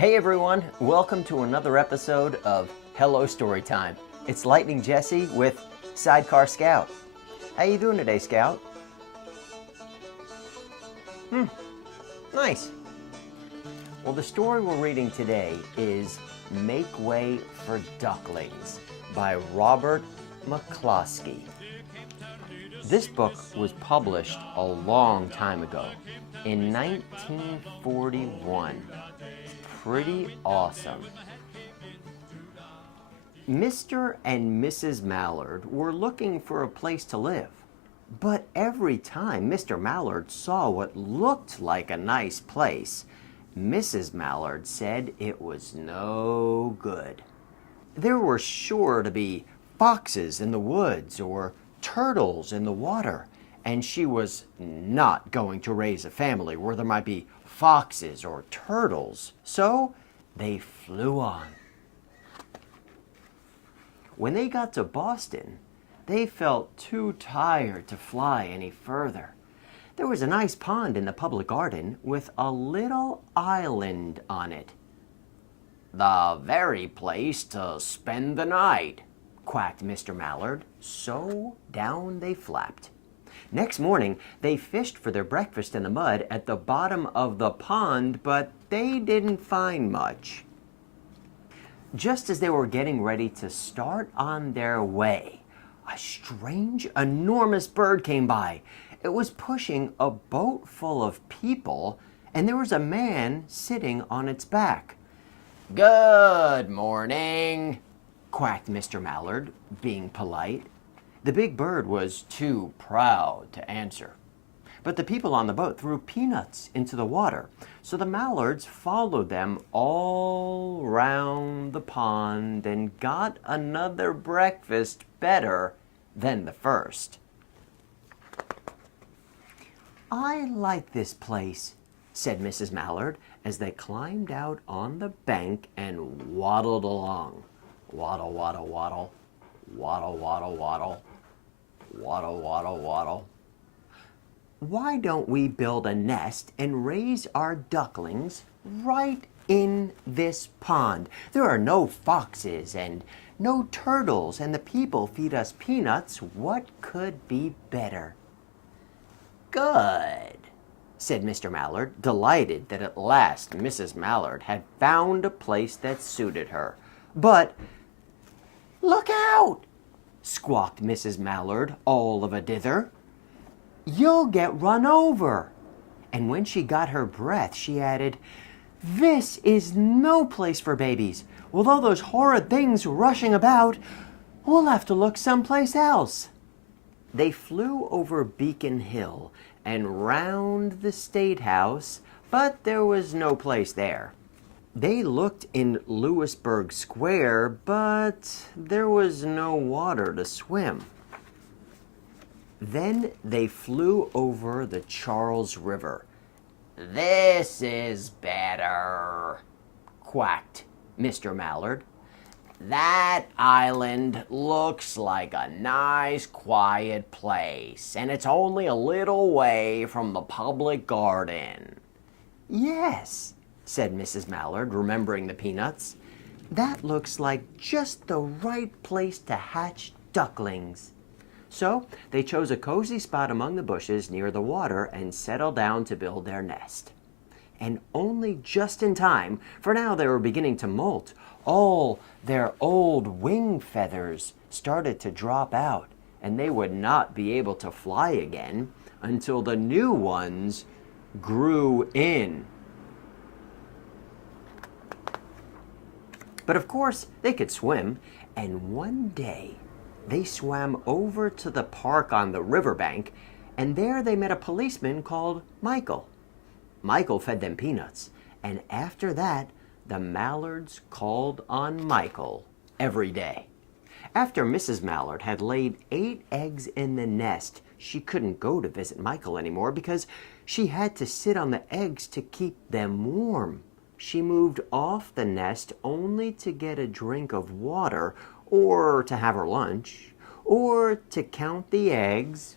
Hey everyone, welcome to another episode of Hello Storytime. It's Lightning Jesse with Sidecar Scout. How you doing today, Scout? Nice. Well, the story we're reading today is Make Way for Ducklings by Robert McCloskey. This book was published a long time ago, in 1941. Pretty awesome. Mr. and Mrs. Mallard were looking for a place to live, but every time Mr. Mallard saw what looked like a nice place, Mrs. Mallard said it was no good. There were sure to be foxes in the woods or turtles in the water, and she was not going to raise a family where there might be foxes or turtles. So they flew on. When they got to Boston, they felt too tired to fly any further. There was a nice pond in the public garden with a little island on it. "The very place to spend the night," quacked Mr. Mallard. So down they flapped. Next morning, they fished for their breakfast in the mud at the bottom of the pond, but they didn't find much. Just as they were getting ready to start on their way, a strange, enormous bird came by. It was pushing a boat full of people, and there was a man sitting on its back. "Good morning," quacked Mr. Mallard, being polite. The big bird was too proud to answer. But the people on the boat threw peanuts into the water, so the Mallards followed them all round the pond and got another breakfast better than the first. "I like this place," said Mrs. Mallard as they climbed out on the bank and waddled along. Waddle, waddle, waddle. Waddle, waddle, waddle. Waddle, waddle, waddle. "Why don't we build a nest and raise our ducklings right in this pond? There are no foxes and no turtles, and the people feed us peanuts. What could be better?" "Good," said Mr. Mallard, delighted that at last Mrs. Mallard had found a place that suited her. But, "Look out!" squawked Mrs. Mallard, all of a dither. "You'll get run over." And when she got her breath, she added, "This is no place for babies. With all those horrid things rushing about, we'll have to look someplace else." They flew over Beacon Hill and round the State House, but there was no place there. They looked in Louisburg Square, but there was no water to swim. Then they flew over the Charles River. "This is better," quacked Mr. Mallard. "That island looks like a nice, quiet place, and it's only a little way from the public garden." "Yes," said Mrs. Mallard, remembering the peanuts. "That looks like just the right place to hatch ducklings." So they chose a cozy spot among the bushes near the water and settled down to build their nest. And only just in time, for now they were beginning to molt. All their old wing feathers started to drop out, and they would not be able to fly again until the new ones grew in. But of course, they could swim, and one day they swam over to the park on the riverbank, and there they met a policeman called Michael. Michael fed them peanuts, and after that, the Mallards called on Michael every day. After Mrs. Mallard had laid 8 eggs in the nest, she couldn't go to visit Michael anymore because she had to sit on the eggs to keep them warm. She moved off the nest only to get a drink of water, or to have her lunch, or to count the eggs.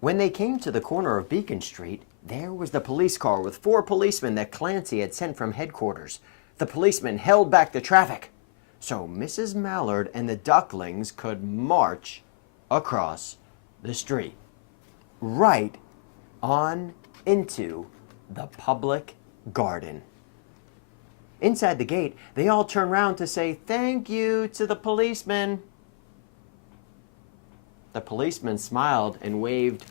When they came to the corner of Beacon Street, there was the police car with 4 policemen that Clancy had sent from headquarters. The policemen held back the traffic so Mrs. Mallard and the ducklings could march across the street, right on into the public garden. Inside the gate, they all turned round to say thank you to the policemen. The policeman smiled and waved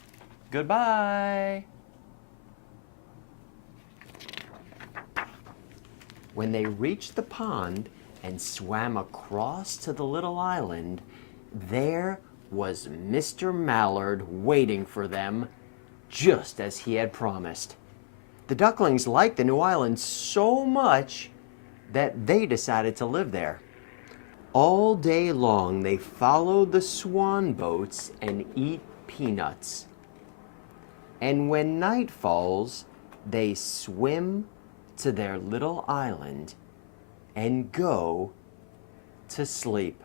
goodbye. When they reached the pond and swam across to the little island, there was Mr. Mallard waiting for them, just as he had promised. The ducklings liked the new island so much that they decided to live there. All day long, they followed the swan boats and eat peanuts. And when night falls, they swim to their little island and go to sleep.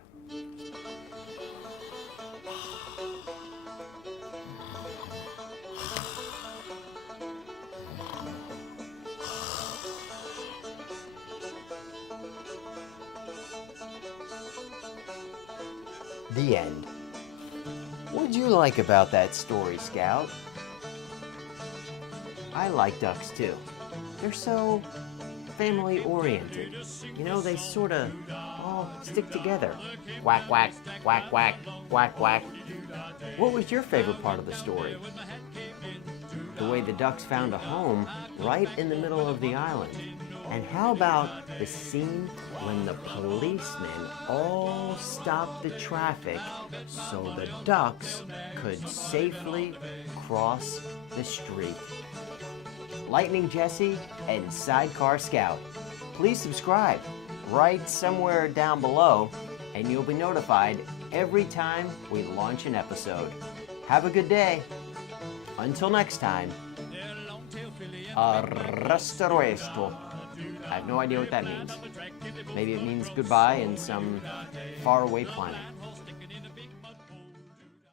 The end. What did you like about that story, Scout? I like ducks too. They're so family-oriented. You know, they sort of all stick together. Quack, quack, quack, quack, quack, quack. What was your favorite part of the story? The way the ducks found a home right in the middle of the island. And how about the scene when the policemen all stopped the traffic so the ducks could safely cross the street? Lightning Jesse and Sidecar Scout. Please subscribe right somewhere down below and you'll be notified every time we launch an episode. Have a good day. Until next time, hasta luego. I have no idea what that means. Maybe it means goodbye in some faraway planet.